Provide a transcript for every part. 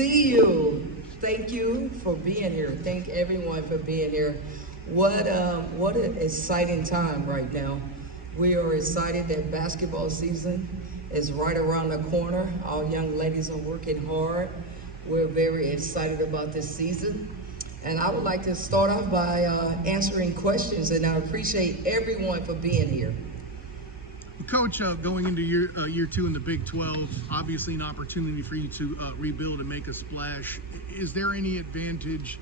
see you. Thank you for being here. Thank everyone for being here. What an exciting time right now. We are excited that basketball season is right around the corner. Our young ladies are working hard. We're very excited about this season. And I would like to start off by answering questions, and I appreciate everyone for being here. Coach, going into year two in the Big 12, obviously an opportunity for you to rebuild and make a splash. Is there any advantage,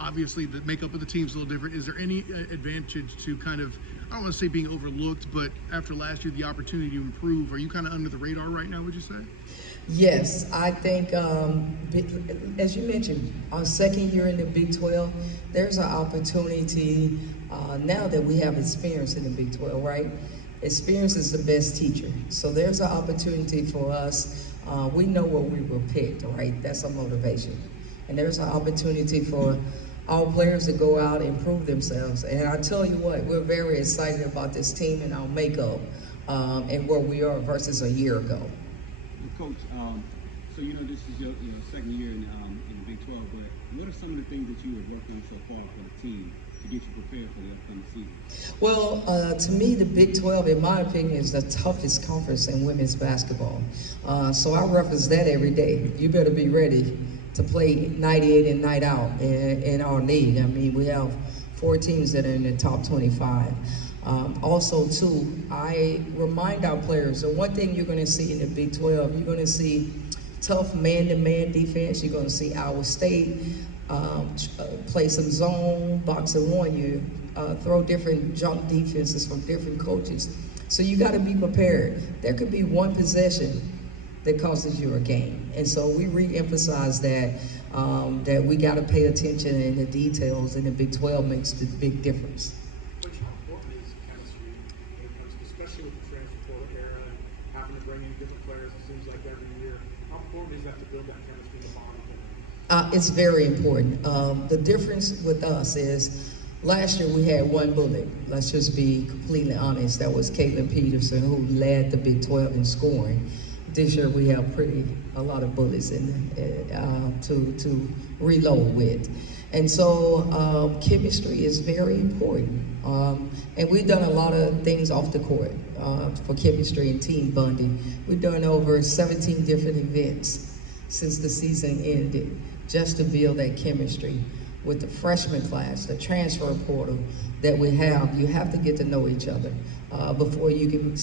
obviously the makeup of the team's a little different, is there any advantage to kind of, I don't want to say being overlooked, but after last year, the opportunity to improve, are you kind of under the radar right now, would you say? Yes, I think, as you mentioned, our second year in the Big 12, there's an opportunity now that we have experience in the Big 12, right? Experience is the best teacher. So there's an opportunity for us. We know what we were picked, right? That's our motivation. And there's an opportunity for our players to go out and prove themselves. And I tell you what, we're very excited about this team and our makeup and where we are versus a year ago. Coach, so this is your second year in the Big 12, but what are some of the things that you have worked on so far for the team to get you prepared for the upcoming season? Well, to me, the Big 12, in my opinion, is the toughest conference in women's basketball. So I reference that every day. You better be ready to play night in and night out in our league. I mean, we have 4 teams that are in the top 25. Also, too, I remind our players, the one thing you're going to see in the Big 12, you're going to see tough man-to-man defense. You're going to see Iowa State play some zone, box and one. You throw different jump defenses from different coaches. So you got to be prepared. There could be one possession that causes you a game. And so we re-emphasize that, that we got to pay attention in the details, and the Big 12 makes the big difference. Especially with the transfer portal era and having to bring in different players, it seems like every year. How important is that to build that chemistry in the bond? It's very important. The difference with us is last year we had one bullet. Let's just be completely honest. That was Caitlin Peterson, who led the Big 12 in scoring. This year we have a lot of bullets to reload with. And so chemistry is very important. And we've done a lot of things off the court for chemistry and team bonding. We've done over 17 different events since the season ended just to build that chemistry. With the freshman class, the transfer portal that we have, you have to get to know each other before you can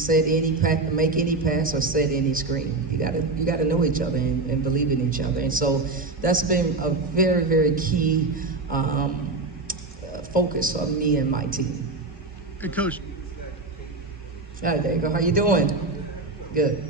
make any pass or set any screen. You gotta know each other and believe in each other. And so that's been a very, very key focus of me and my team. Hey, Coach. Hi, there you go. How you doing? Good.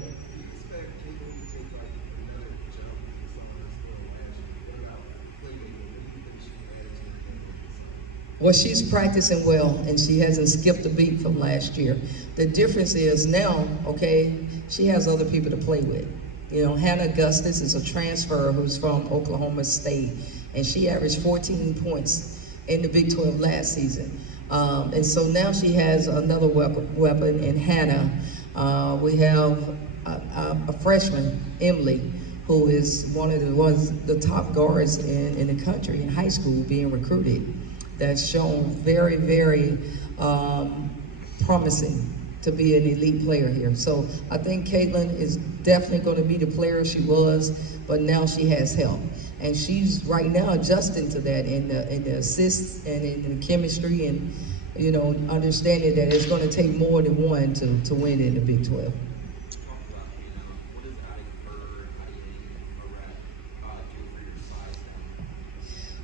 Well, she's practicing well, and she hasn't skipped a beat from last year. The difference is now, okay, she has other people to play with. Hannah Augustus is a transfer who's from Oklahoma State, and she averaged 14 points in the Big 12 last season. And so now she has another weapon in Hannah. We have a freshman, Emily, who is one of the top guards in the country in high school being recruited. That's shown very, very promising to be an elite player here. So I think Caitlin is definitely going to be the player she was, but now she has help. And she's right now adjusting to that in the assists and in the chemistry and, understanding that it's going to take more than one to win in the Big 12.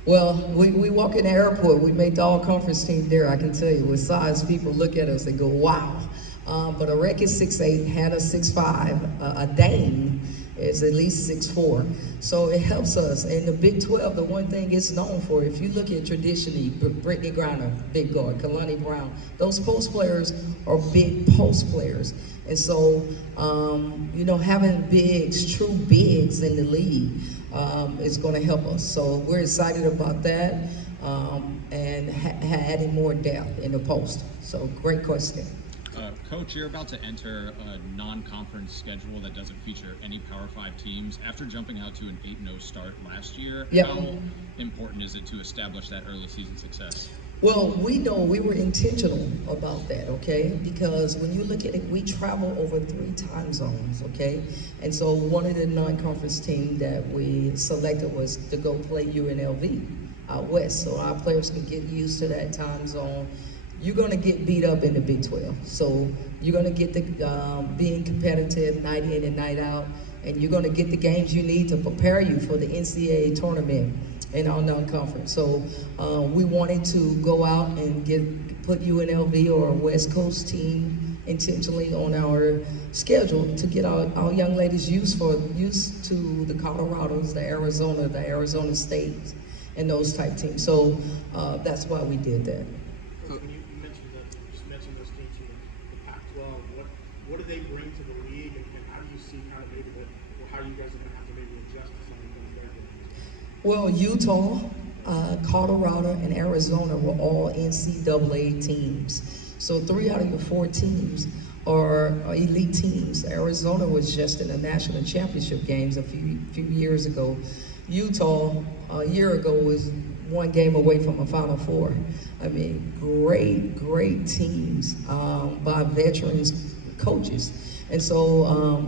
Well, we walk in the airport, we make the all-conference team there, I can tell you. With size, people look at us and go, wow. But a rec is 6'8", Hannah 6'5", a Dane is at least 6'4". So it helps us. In the Big 12, the one thing it's known for, if you look at traditionally, Brittany Griner, big guard, Kalani Brown, those post players are big post players. And so, having bigs, true bigs in the league, is going to help us. So we're excited about that and adding more depth in the post. So great question. Coach, you're about to enter a non-conference schedule that doesn't feature any Power 5 teams. After jumping out to an 8-0 start last year, Yep. How important is it to establish that early season success? Well, we know we were intentional about that, okay? Because when you look at it, we travel over 3 time zones, okay? And so one of the non-conference teams that we selected was to go play UNLV out west, so our players can get used to that time zone. You're going to get beat up in the Big 12, so you're going to get the being competitive night in and night out, and you're going to get the games you need to prepare you for the NCAA tournament in our non-conference. So we wanted to go out and put UNLV or a West Coast team intentionally on our schedule to get our young ladies used to the Colorados, the Arizona State, and those type teams. So that's why we did that. When you mentioned those teams from the Pac-12, what do they bring to the league, and how do you see kind of maybe how you guys are going to have to maybe adjust to some of the things they're doing? Well, Utah, Colorado, and Arizona were all NCAA teams. So 3 out of your 4 teams are elite teams. Arizona was just in the national championship games a few years ago. Utah, a year ago, was 1 game away from a Final Four. I mean, great teams by veterans coaches. And so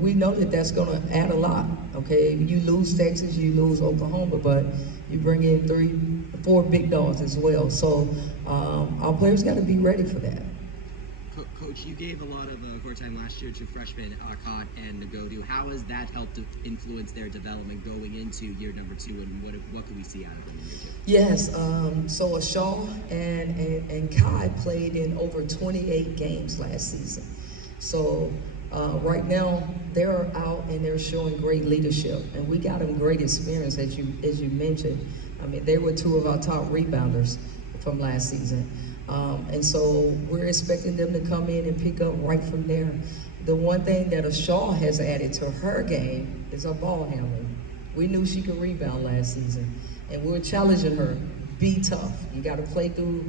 we know that that's going to add a lot, okay? You lose Texas, you lose Oklahoma, but you bring in 3, 4 big dogs as well. So our players got to be ready for that. Coach, you gave a lot of court time last year to freshmen Akkad and Nagodu. How has that helped to influence their development going into year number 2, and what can we see out of them in year 2? Yes, so Ashaw and Kai played in over 28 games last season. So right now they're out and they're showing great leadership, and we got them great experience as you mentioned. I mean, they were 2 of our top rebounders from last season. And so we're expecting them to come in and pick up right from there. The one thing that Ashaw has added to her game is her ball handling. We knew she could rebound last season, and we were challenging her, be tough. You got to play through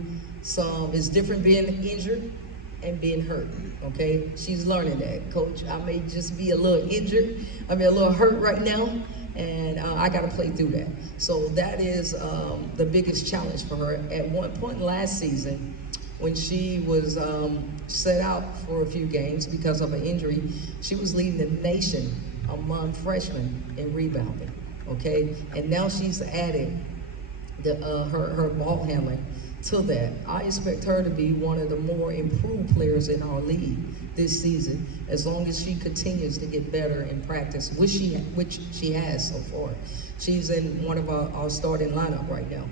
some, it's different being injured and being hurt, okay? She's learning that. Coach, I may just be a little injured, a little hurt right now, and I got to play through that. So that is the biggest challenge for her. At one point last season, when she was set out for a few games because of an injury, she was leading the nation among freshmen in rebounding, okay? And now she's added her ball handling to that. I expect her to be one of the more improved players in our league this season, as long as she continues to get better in practice, which she has so far. She's in one of our starting lineup right now.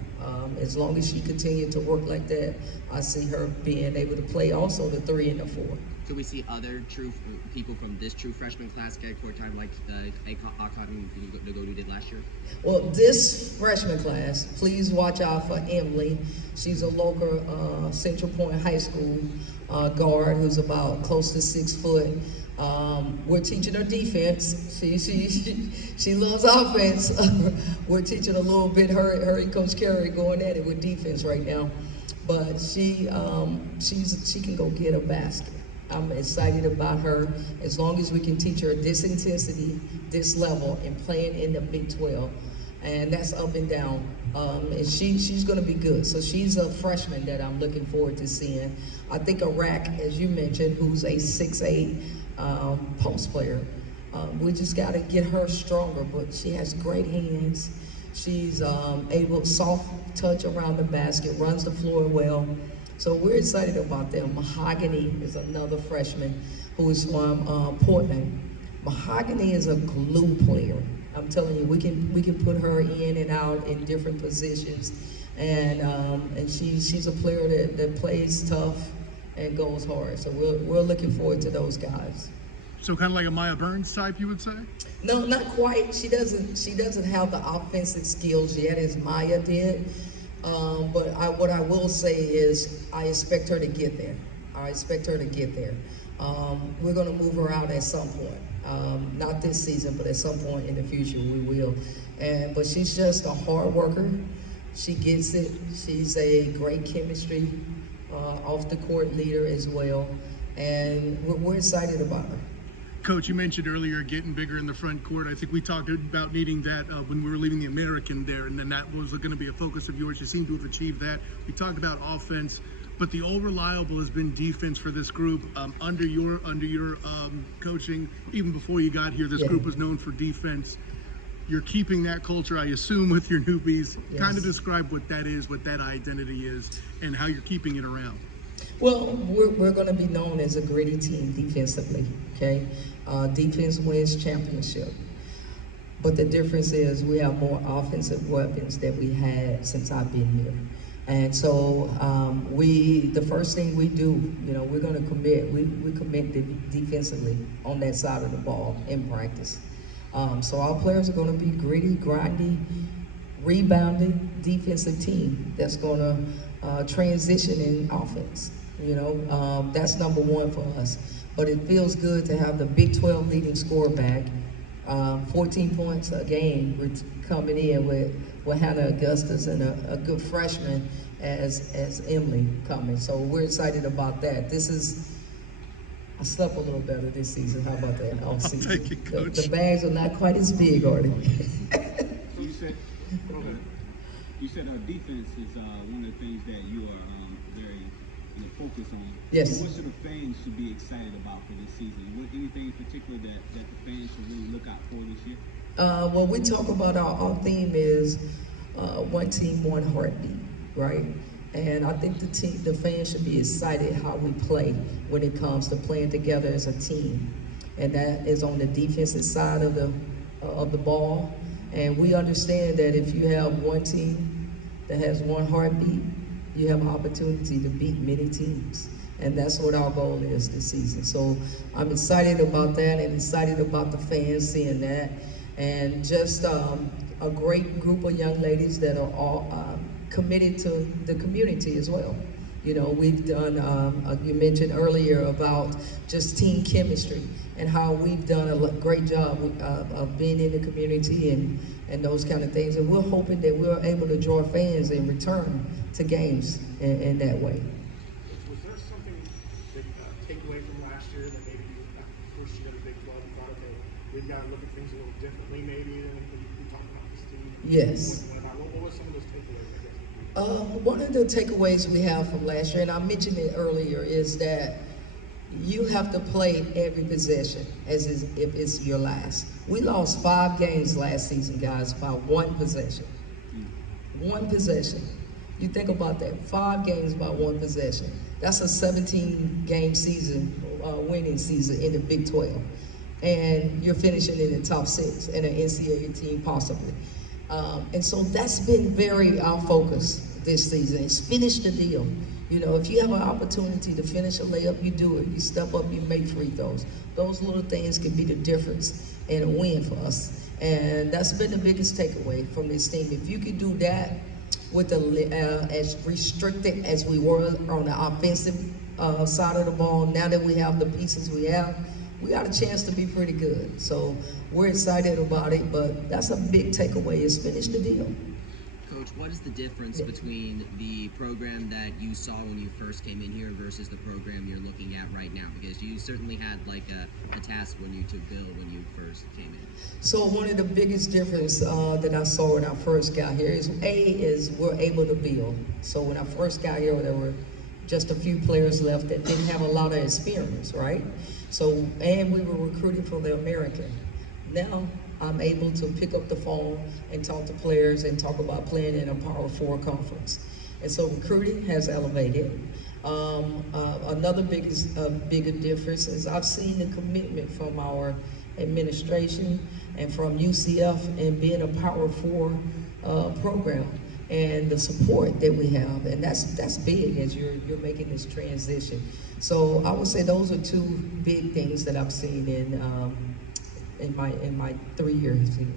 As long as she continues to work like that, I see her being able to play also the 3 and the 4. Could we see other true people from this true freshman class get court time like Akkad and Nagodu did last year? Well, this freshman class, please watch out for Emily. She's a local Central Point High School guard who's about close to 6 foot. We're teaching her defense. She loves offense. We're teaching a little bit her Coach Carey going at it with defense right now. But she can go get a basket. I'm excited about her. As long as we can teach her this intensity, this level, and playing in the Big 12, and that's up and down. And she's going to be good. So she's a freshman that I'm looking forward to seeing. I think Iraq, as you mentioned, who's a 6'8" post player. We just got to get her stronger, but she has great hands. She's able, soft touch around the basket, runs the floor well. So we're excited about them. Mahogany is another freshman who is from Portland. Mahogany is a glue player. I'm telling you, we can put her in and out in different positions, and she's a player that plays tough and goes hard. So we're looking forward to those guys. So kind of like a Maya Burns type, you would say? No, not quite. She doesn't have the offensive skills yet as Maya did. But what I will say is I expect her to get there. We're going to move her out at some point. Not this season, but at some point in the future we will. But she's just a hard worker. She gets it. She's a great chemistry, off the court leader as well. and we're excited about her. Coach, you mentioned earlier getting bigger in the front court. I think we talked about needing that when we were leaving the American there, and then that was going to be a focus of yours. You seem to have achieved that. We talked about offense, but the all reliable has been defense for this group. Under your coaching, even before you got here, this group was known for defense. You're keeping that culture, I assume, with your newbies. Yes. Kind of describe what that is, what that identity is, and how you're keeping it around. Well, we're going to be known as a gritty team defensively, okay? Defense wins championship. But the difference is we have more offensive weapons than we had since I've been here. And so the first thing we do, we're going to commit. We commit defensively on that side of the ball in practice. So our players are going to be gritty, grindy, rebounding defensive team that's going to transition in offense. That's number one for us. But it feels good to have the Big 12 leading scorer back. 14 points a game. We're coming in with Hannah Augustus and a good freshman as Emily coming. So we're excited about that. I slept a little better this season. How about that? All season. Thank you, Coach. The bags are not quite as big, are they? So you said our defense is one of the things that you are very focused on. Yes. So what should the fans should be excited about for this season? Anything in particular that the fans should really look out for this year? When we talk about our theme is one team, one heartbeat, right? And I think the fans should be excited how we play when it comes to playing together as a team. And that is on the defensive side of the ball. And we understand that if you have one team that has one heartbeat, you have an opportunity to beat many teams. And that's what our goal is this season. So I'm excited about that and excited about the fans seeing that. And just a great group of young ladies that are all committed to the community as well. We've done, you mentioned earlier about just team chemistry and how we've done a great job of being in the community and those kind of things. And we're hoping that we're able to draw fans in return to games in that way. Was there something that take away from last year that maybe first year of the Big 12 you thought, okay, we've got to look at things a little differently maybe than we talked about this team? Yes. What were some of those takeaways, I guess? One of the takeaways we have from last year, and I mentioned it earlier, is that you have to play every possession as if it's your last. We lost 5 games last season, guys, by one possession. One possession. You think about that, 5 games by one possession. That's a 17-game season, winning season in the Big 12. And you're finishing in the top 6 in an NCAA team possibly. And so that's been our focus this season. It's finish the deal. If you have an opportunity to finish a layup, you do it. You step up, you make free throws. Those little things can be the difference in a win for us. And that's been the biggest takeaway from this team. If you could do that with as restricted as we were on the offensive side of the ball, now that we have the pieces we have, we got a chance to be pretty good. So we're excited about it, but that's a big takeaway is finish the deal. Coach, what is the difference between the program that you saw when you first came in here versus the program you're looking at right now? Because you certainly had like a task when you took Bill when you first came in. So one of the biggest difference that I saw when I first got here is we're able to build. So when I first got here, there were just a few players left that didn't have a lot of experience, right? So, and we were recruiting for the American. Now I'm able to pick up the phone and talk to players and talk about playing in a Power 4 conference. And so recruiting has elevated. Another bigger difference is I've seen the commitment from our administration and from UCF and being a Power 4 program and the support that we have. And that's big as you're making this transition. So I would say those are 2 big things that I've seen in my 3 years here.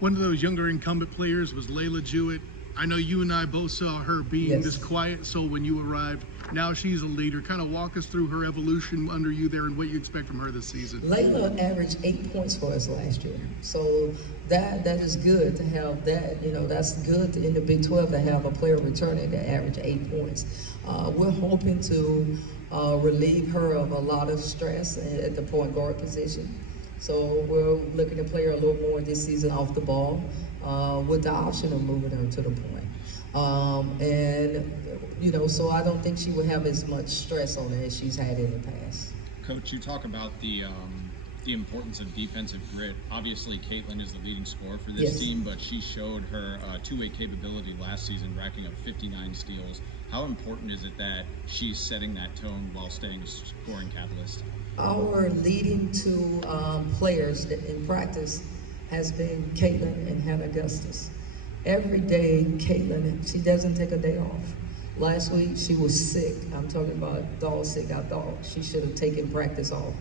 One of those younger incumbent players was Layla Jewett. I know you and I both saw her being this quiet soul when you arrived. Now she's a leader. Kind of walk us through her evolution under you there and what you expect from her this season. Layla averaged 8 points for us last year. So that is good to have that. You know, that's good in the Big 12 to have a player returning that average 8 points. We're hoping to relieve her of a lot of stress at the point guard position. So we're looking to play her a little more this season off the ball with the option of moving her to the point. And, you know, so I don't think she would have as much stress on her as she's had in the past. Coach, you talk about the importance of defensive grit. Obviously, Caitlin is the leading scorer for this team, but she showed her two-way capability last season, racking up 59 steals. How important is it that she's setting that tone while staying a scoring catalyst? Our leading two players in practice has been Caitlin and Hannah Augustus. Every day, Caitlin, she doesn't take a day off. Last week, she was sick. I'm talking about dog sick. I thought she should have taken practice off,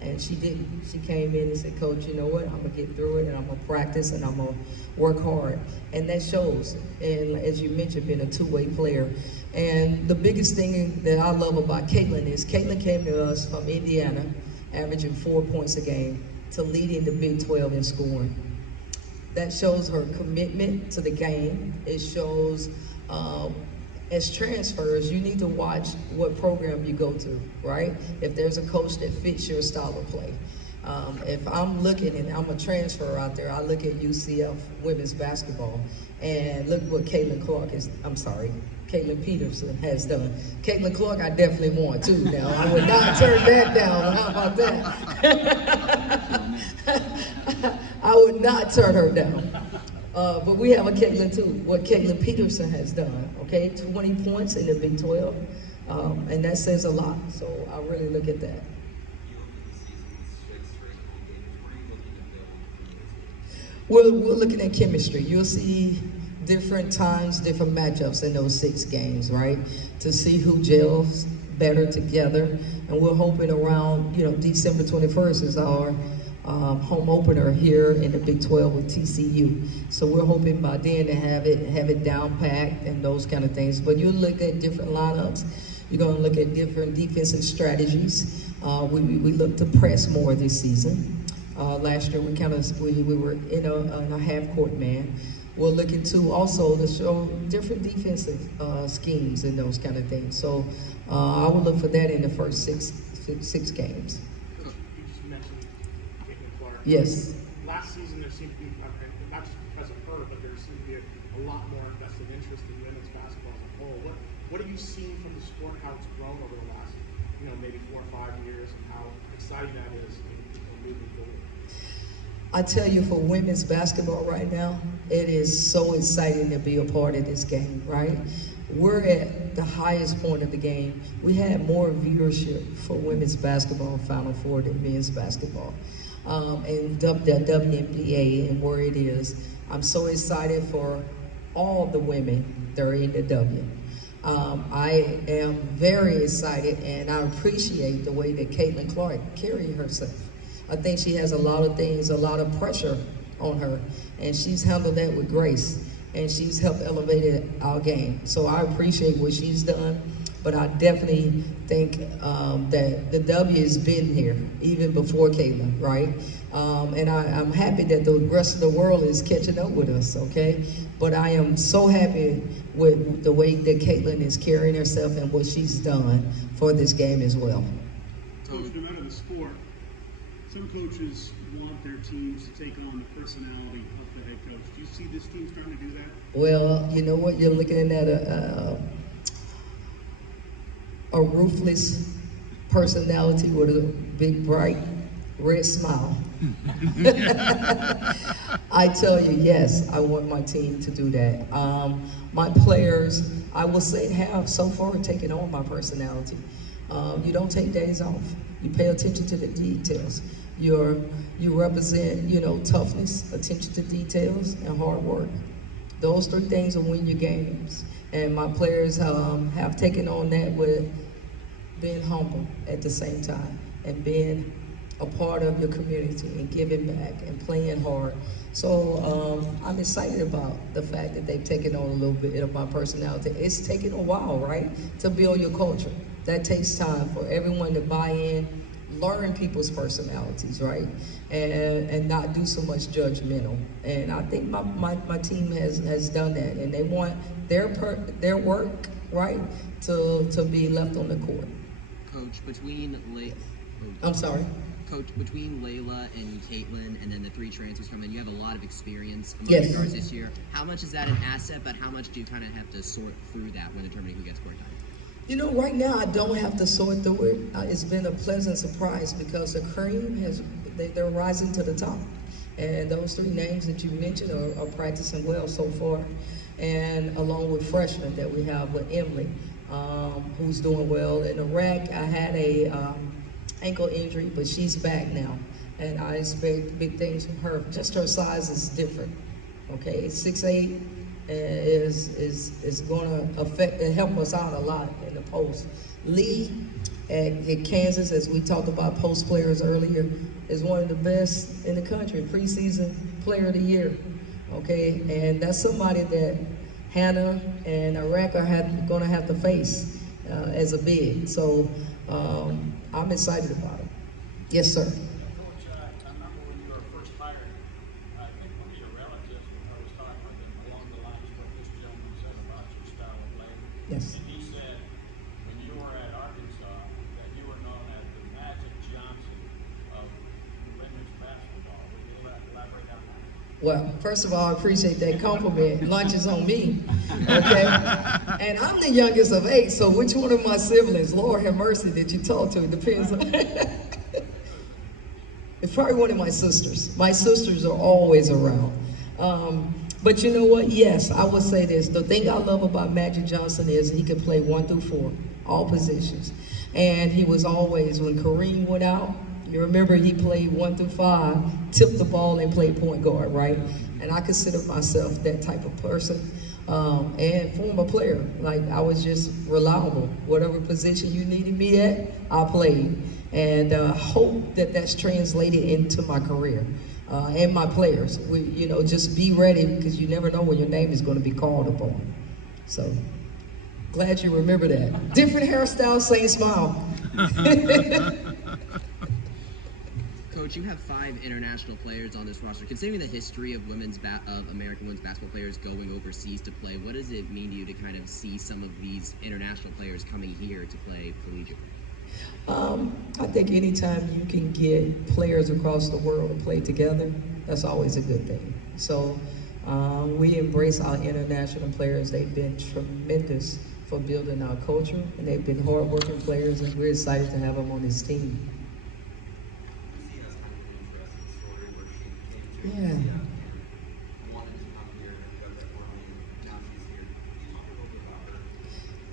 and she didn't. She came in and said, Coach, you know what? I'm going to get through it, and I'm going to practice, and I'm going to work hard. And that shows. And as you mentioned, being a two-way player. And the biggest thing that I love about Caitlin is Caitlin came to us from Indiana, averaging 4 points a game, to leading the Big 12 in scoring. That shows her commitment to the game. It shows, as transfers, you need to watch what program you go to, right? If there's a coach that fits your style of play. If I'm looking and I'm a transfer out there, I look at UCF women's basketball and look what Caitlin Peterson has done. Caitlin Clark, I definitely want too now. I would not turn that down. How about that? I would not turn her down. But we have a Caitlin too, what Caitlin Peterson has done, okay? 20 points in the Big 12, and that says a lot. So I really look at that. We're looking at chemistry. You'll see different times, different matchups in those 6 games, right? To see who gels better together. And we're hoping around, you know, December 21st is our home opener here in the Big 12 with TCU. So we're hoping by then to have it down packed and those kind of things. But you'll look at different lineups. You're going to look at different defensive strategies. We look to press more this season. Last year we were in a half-court man. We're looking to also to show different defensive schemes and those kind of things. So I would look for that in the first six games. You just mentioned Caitlin Clark. Yes. Last season there seemed to be, not just because of her, but there seemed to be a lot more invested interest in women's basketball as a whole. What have you seen from the sport, how it's grown over the last, maybe 4 or 5 years, and how exciting that is moving forward? I tell you, for women's basketball right now, it is so exciting to be a part of this game, right? We're at the highest point of the game. We had more viewership for women's basketball Final Four than men's basketball. And the WNBA and where it is. I'm so excited for all the women that are in the W. I am very excited, and I appreciate the way that Caitlin Clark carried herself. I think she has a lot of pressure on her, and she's handled that with grace, and she's helped elevate our game. So I appreciate what she's done, but I definitely think that the W has been here even before Caitlin, right? And I'm happy that the rest of the world is catching up with us, okay? But I am so happy with the way that Caitlin is carrying herself and what she's done for this game as well. Coach, no matter the sport, some coaches want their teams to take on the personality of the head coach. Do you see this team starting to do that? Well, you know what? You're looking at a ruthless personality with a big, bright, red smile. I tell you, yes, I want my team to do that. My players, I will say, have so far taken on my personality. You don't take days off. You pay attention to the details. You represent, toughness, attention to details, and hard work. Those 3 things will win your games. And my players have taken on that with being humble at the same time and being a part of your community and giving back and playing hard. So I'm excited about the fact that they've taken on a little bit of my personality. It's taken a while, right, to build your culture. That takes time for everyone to buy in, learn people's personalities, right, and not do so much judgmental. And I think my team has done that, and they want their work, right, to be left on the court. Coach, between I'm sorry. Coach, between Layla and Caitlin, and then the 3 transfers coming in, you have a lot of experience among Yes. the guards this year. How much is that an asset, but how much do you kind of have to sort through that when determining who gets court time? You know, right now I don't have to sort through it. It's been a pleasant surprise because the cream they're rising to the top. And those 3 names that you mentioned are practicing well so far. And along with freshmen that we have with Emily, who's doing well. In Iraq, I had a ankle injury, but she's back now. And I expect big things from her. Just her size is different. Okay, 6'8", is going to help us out a lot in the post. Lee at Kansas, as we talked about post players earlier, is one of the best in the country, preseason player of the year. Okay, and that's somebody that Hannah and Iraq are going to have to face as a big. So I'm excited about it. Yes, sir. Coach, I remember when you were first hired, I think one of your relatives, I was talking with him along the lines of what this gentleman said about your style of play. Yes. And he said when you were at Arkansas that you were known as the Magic Johnson of women's basketball. Would you elaborate on that? Well, first of all, I appreciate that compliment. Lunch is on me, okay? And I'm the youngest of 8, so which one of my siblings, Lord have mercy, did you talk to? It depends on. It's probably one of my sisters. My sisters are always around. But you know what? Yes, I would say this. The thing I love about Magic Johnson is he could play 1 through 4, all positions. And he was always, when Kareem went out, you remember he played 1 through 5, tipped the ball and played point guard, right? And I consider myself that type of person. And former player, like I was just reliable. Whatever position you needed me at, I played. And hope that that's translated into my career and my players. Just be ready because you never know when your name is going to be called upon. So glad you remember that. Different hairstyle, same smile. Coach, you have 5 international players on this roster. Considering the history of American women's basketball players going overseas to play, what does it mean to you to kind of see some of these international players coming here to play collegiate? I think anytime you can get players across the world to play together, that's always a good thing. So we embrace our international players. They've been tremendous for building our culture, and they've been hard-working players, and we're excited to have them on this team. Yeah.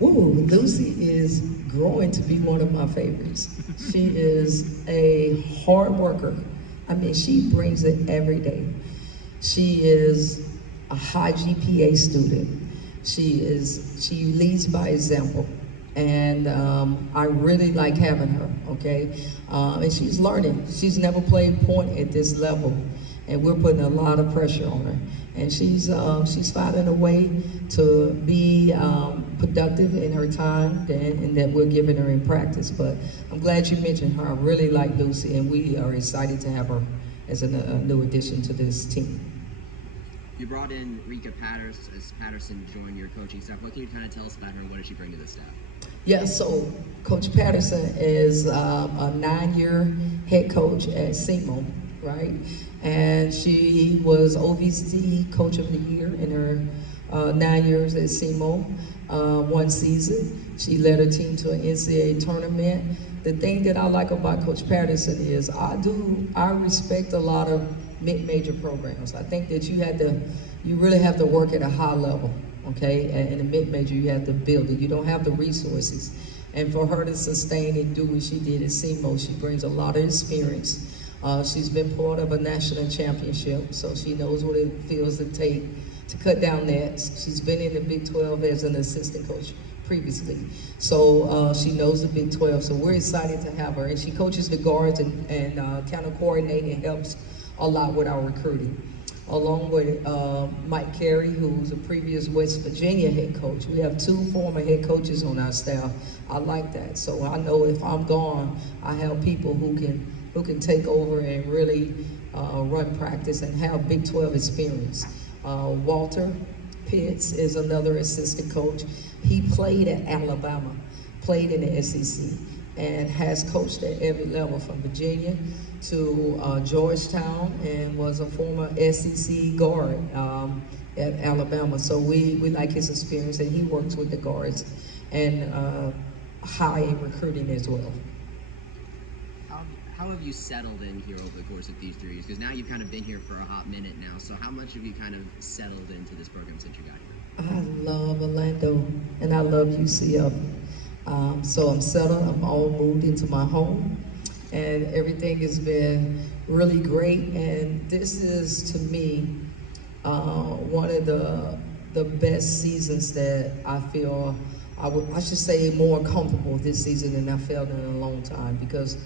Ooh, Lucy is growing to be one of my favorites. She is a hard worker. I mean, she brings it every day. She is a high GPA student. She leads by example. And I really like having her, okay? And she's learning. She's never played point at this level. And we're putting a lot of pressure on her. And she's finding a way to be productive in her time and that we're giving her in practice. But I'm glad you mentioned her. I really like Lucy, and we are excited to have her as a new addition to this team. You brought in Rika Patterson to join your coaching staff. What can you kind of tell us about her? What does she bring to the staff? Yeah, so Coach Patterson is a 9-year head coach at SEMO, right? And she was OVC Coach of the Year in her 9 years at SEMO. One season, she led her team to an NCAA tournament. The thing that I like about Coach Patterson is I respect a lot of mid-major programs. I think that you really have to work at a high level, okay? And in a mid-major, you have to build it. You don't have the resources. And for her to sustain and do what she did at SEMO, she brings a lot of experience. She's been part of a national championship, so she knows what it feels to take to cut down nets. She's been in the Big 12 as an assistant coach previously. So she knows the Big 12. So we're excited to have her. And she coaches the guards and kind of coordinates and helps a lot with our recruiting. Along with Mike Carey, who's a previous West Virginia head coach. We have 2 former head coaches on our staff. I like that. So I know if I'm gone, I have people who can take over and really run practice and have Big 12 experience. Walter Pitts is another assistant coach. He played at Alabama, played in the SEC, and has coached at every level from Virginia to Georgetown, and was a former SEC guard at Alabama. So we like his experience, and he works with the guards and high recruiting as well. How have you settled in here over the course of these 3 years? Because now you've kind of been here for a hot minute now. So how much have you kind of settled into this program since you got here? I love Orlando, and I love UCF. So I'm settled. I'm all moved into my home, and everything has been really great. And this is, to me, one of the best seasons that I feel. I should say more comfortable this season than I felt in a long time, because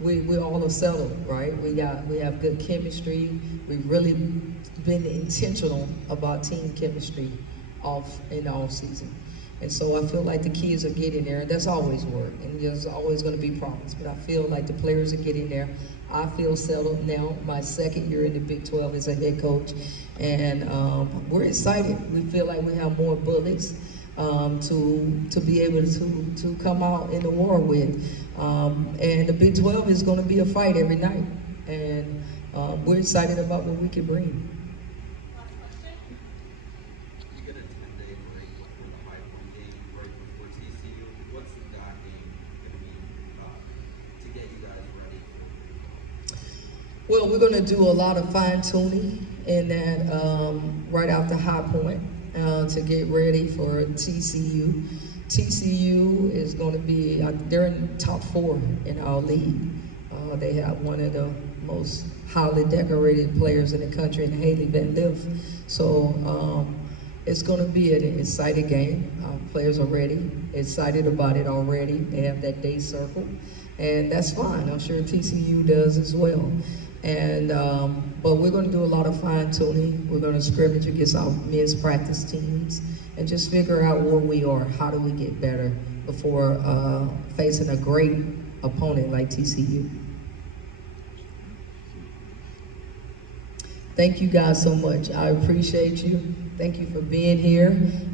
we all are settled, right? We have good chemistry. We've really been intentional about team chemistry in the off season. And so I feel like the kids are getting there. There's always work, and there's always going to be problems, but I feel like the players are getting there. I feel settled now. My 2nd year in the Big 12 as a head coach, and we're excited. We feel like we have more bullets to be able to come out in the war with. And the Big 12 is going to be a fight every night, and we're excited about what we can bring. You get a 10-day break before the high-point game, right before TCU. What's the game going to be to get you guys ready for? Well, we're going to do a lot of fine-tuning in that right after high point to get ready for TCU. TCU is going to be, they're in top 4 in our league. They have one of the most highly decorated players in the country, in Haley Van Liff. So it's going to be an exciting game. Players are ready, excited about it already. They have that day circle, and that's fine. I'm sure TCU does as well. And but we're going to do a lot of fine tuning. We're going to scrimmage against our men's practice teams and just figure out where we are. How do we get better before facing a great opponent like TCU? Thank you guys so much. I appreciate you. Thank you for being here.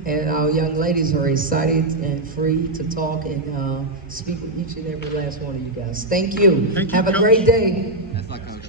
And our young ladies are excited and free to talk and speak with each and every last one of you guys. Thank you. Thank you, Have a Coach. great day. That's not Coach.